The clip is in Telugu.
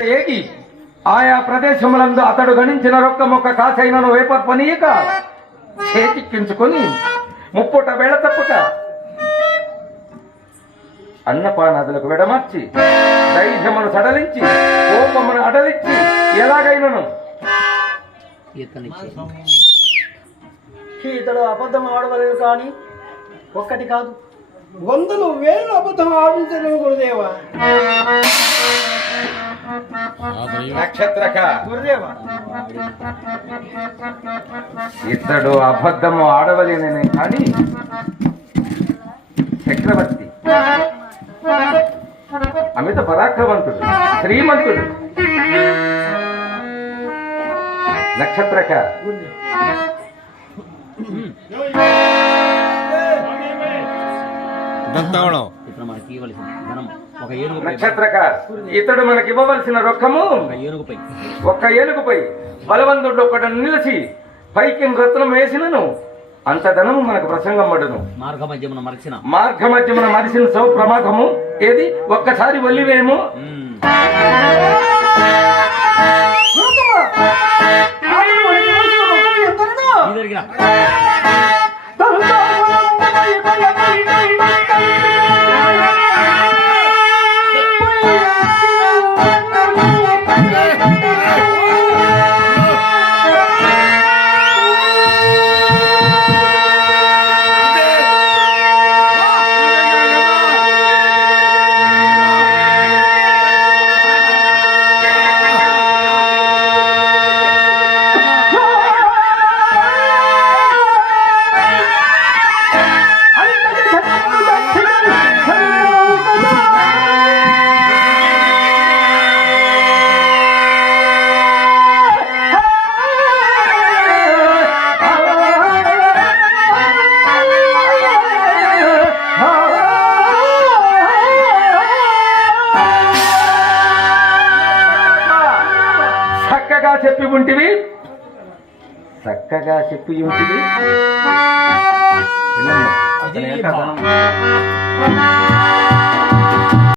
ఏగి ఆయా ప్రదేశములందు అతడు గణించిన రొక్కమొక్క కాసైనను వేపర్పనీయక చేతిక్కించుకొని ముప్పుట వేళ తప్పక అన్నపానాదులకు విడమర్చి దైర్యమును సడలించి కోపమును అడలించి ఎలాగైనను ఇతడు అబద్ధం ఆడవలేదు కానీ ఒక్కటి కాదు వందలు వేలు అబద్ధం ఆడించలేము గురుదేవా. నక్షత్రక గురుదేవా, ఇతడు అబద్ధము ఆడవలేనే కానీ చక్రవర్తి అమిత పరాక్రమంతుడు శ్రీమంతుడు. నక్షత్రక నక్షత్రక ఇతడు మనకి ఇవ్వవలసిన రొక్కము ఒక్క ఏనుగుపై బలవంతుడు ఒకడు నిలిచి పైకి రత్నం వేసినను అంత ధనము మనకు ప్రసంగం పడును. మార్గమధ్యమున మరిసిన సౌ ప్రమాదము ఏది ఒక్కసారి వల్లివేము. చెప్పి ఉంటివి చక్కగా చెప్పి ఉంటివి. అతని యొక్క